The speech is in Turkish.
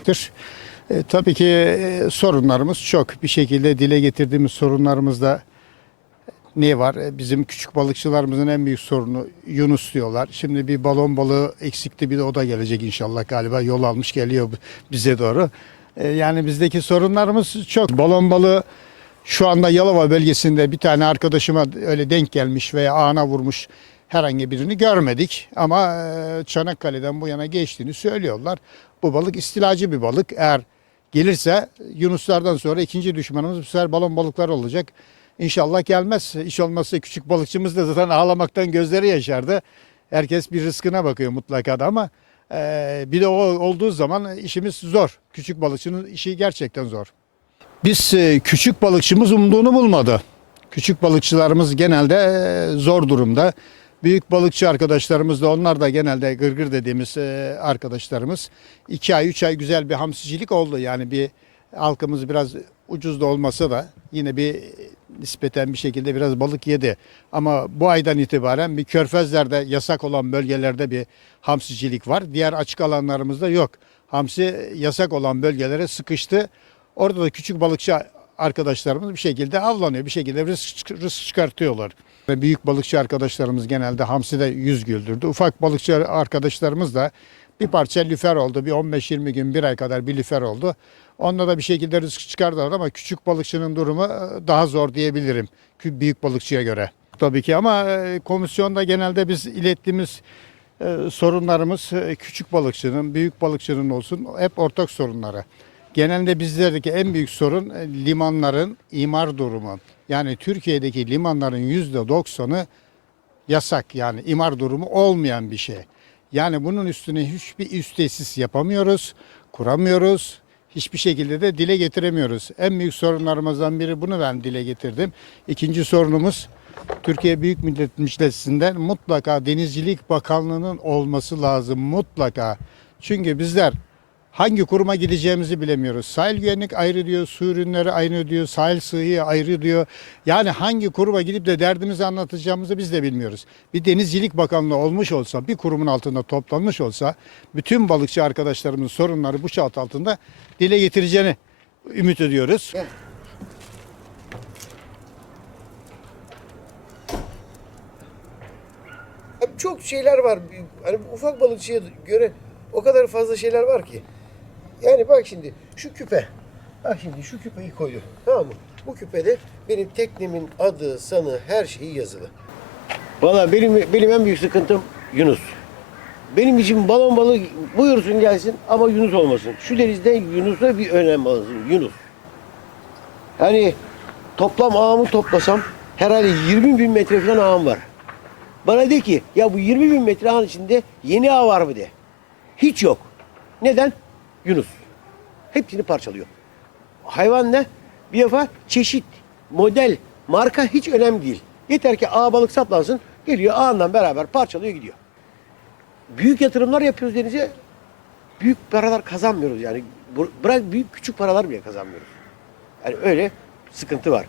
olacaktır. E, tabii ki e, sorunlarımız çok. Bir şekilde dile getirdiğimiz sorunlarımızda ne var? E, Bizim küçük balıkçılarımızın en büyük sorunu Yunus diyorlar. Şimdi bir balon balığı eksikti bir de o da gelecek inşallah galiba. Yol almış geliyor bize doğru. E, Yani bizdeki sorunlarımız çok. Balon balığı şu anda Yalova bölgesinde bir tane arkadaşıma öyle denk gelmiş veya ağına vurmuş herhangi birini görmedik. Ama e, Çanakkale'den bu yana geçtiğini söylüyorlar. Bu balık istilacı bir balık. Eğer gelirse Yunuslardan sonra ikinci düşmanımız bu sefer balon balıklar olacak. İnşallah gelmez. İş olmazsa küçük balıkçımız da zaten ağlamaktan gözleri yaşardı. Herkes bir rızkına bakıyor mutlaka da ama e, bir de o olduğu zaman işimiz zor. Küçük balıkçının işi gerçekten zor. Biz e, küçük balıkçımız umduğunu bulmadı. Küçük balıkçılarımız genelde e, zor durumda. Büyük balıkçı arkadaşlarımız da onlar da genelde gırgır dediğimiz e, arkadaşlarımız. 2 ay 3 ay güzel bir hamsicilik oldu. Yani bir halkımız biraz ucuz da olmasa da yine bir nispeten bir şekilde biraz balık yedi. Ama bu aydan itibaren bir körfezlerde yasak olan bölgelerde bir hamsicilik var. Diğer açık alanlarımızda yok. Hamsi yasak olan bölgelere sıkıştı. Orada da küçük balıkçı arkadaşlarımız bir şekilde avlanıyor. Bir şekilde rızk, rızk çıkartıyorlar. Büyük balıkçı arkadaşlarımız genelde hamside yüz güldürdü. Ufak balıkçı arkadaşlarımız da bir parça lüfer oldu. Bir 15-20 gün, bir ay kadar bir lüfer oldu. Onunla da bir şekilde rızk çıkardılar ama küçük balıkçının durumu e, daha zor diyebilirim. Büyük balıkçıya göre. Tabii ki ama e, komisyonda genelde biz ilettiğimiz e, sorunlarımız küçük balıkçının, büyük balıkçının olsun hep ortak sorunları. Genelde bizlerdeki en büyük sorun e, limanların imar durumu. Yani Türkiye'deki limanların yüzde doksanı yasak yani imar durumu olmayan bir şey. Yani bunun üstüne hiçbir üst tesis yapamıyoruz, kuramıyoruz. Hiçbir şekilde de dile getiremiyoruz. En büyük sorunlarımızdan biri bunu ben dile getirdim. İkinci sorunumuz Türkiye Büyük Millet Meclisi'nden mutlaka Denizcilik Bakanlığı'nın olması lazım mutlaka. Çünkü bizler hangi kuruma gideceğimizi bilemiyoruz. Sahil güvenlik ayrı diyor, su ürünleri ayrı diyor, sahil sıhhi ayrı diyor. Yani hangi kuruma gidip de derdimizi anlatacağımızı biz de bilmiyoruz. Bir Denizcilik Bakanlığı olmuş olsa, bir kurumun altında toplanmış olsa bütün balıkçı arkadaşlarımızın sorunları bu çatı altında dile getireceğini ümit ediyoruz. Abi çok şeyler var. Hani ufak balıkçıya göre o kadar fazla şeyler var ki. Yani bak şimdi şu küpe. Bak şimdi şu küpeyi koydum. Tamam mı? Bu küpede benim teknemin adı, sanı, her şeyi yazılı. Valla benim, benim en büyük sıkıntım Yunus. Benim için balon balığı buyursun gelsin ama Yunus olmasın. Şu denizde Yunus'a bir önem alsın. Yunus. Yani toplam ağımı toplasam herhalde 20 bin metre falan ağım var. Bana de ki ya bu 20 bin metre ağın içinde yeni ağ var mı de. Hiç yok. Neden? Yunus. Hepsini parçalıyor. Hayvan ne? Bir defa çeşit, model, marka hiç önemli değil. Yeter ki ağ balık saplansın, geliyor ağından beraber parçalıyor gidiyor. Büyük yatırımlar yapıyoruz denize. Büyük paralar kazanmıyoruz yani. Bırak büyük küçük paralar bile kazanmıyoruz. Yani öyle sıkıntı var.